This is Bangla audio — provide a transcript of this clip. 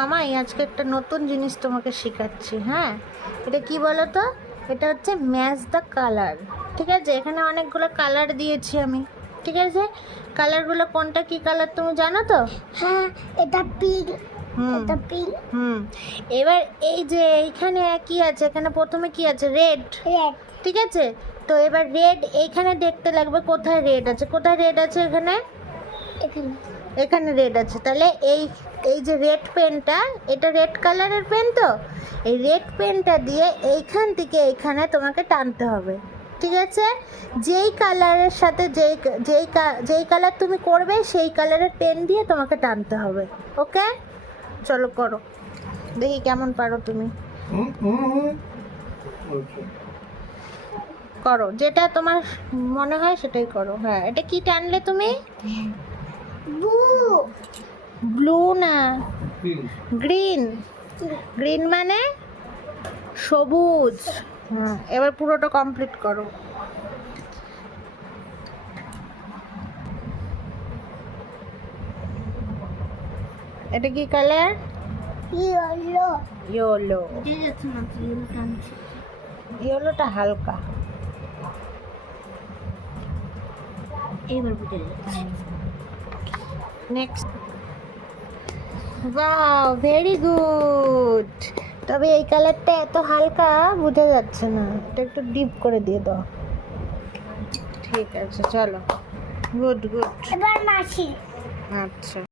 মামাই আজকে একটা নতুন জিনিস তোমাকে শেখাচ্ছি হ্যাঁ? এটা কি বলো তো এটা হচ্ছে ম্যাচ দ্য কালার ঠিক আছে? এখানে অনেকগুলো কালার দিয়েছি আমি ঠিক আছে? কালারগুলো কোনটা কি কালার তুমি জানো তো? হ্যাঁ এটা পিঙ্ক এটা পিঙ্ক হুম। এবার এই যে এইখানে কি আছে? এখানে প্রথমে কি আছে? রেড রেড ঠিক আছে? তো এবার রেড এইখানে দেখতে লাগবে কোথায় রেড আছে? কোথায় রেড আছে এখানে? এখানে। রেড আছে। তাহলে এই এই যে রেড পেনটা এটা রেড কালারের পেন তো? এই রেড পেনটা দিয়ে এইখান থেকে এইখানে তোমাকে টানতে হবে। ঠিক আছে? যেই কালারের সাথে যেই যেই কা- যেই কালার তুমি করবে সেই কালারের পেন দিয়ে তোমাকে টানতে হবে। ওকে চলো করো। দেখি কেমন পারো তুমি। করো। যেটা তোমার মনে হয় সেটাই করো। হ্যাঁ এটা কি টানলে তুমি? ব্লু না? গ্রিন গ্রিন মানে সবুজ। হ্যাঁ এবার পুরোটা কমপ্লিট করো। এটা কি কালার ইয়েলো ইয়েলো ইয়েলোটা হালকা। এবার বুঝে যাচ্ছে। নেক্সট ভেরি গুড তবে এই কালারটা এত হালকা বোঝা যাচ্ছে না। এটা একটু ডিপ করে দিয়ে দাও। ঠিক আছে চলো। গুড গুড এবার মাসি আচ্ছা।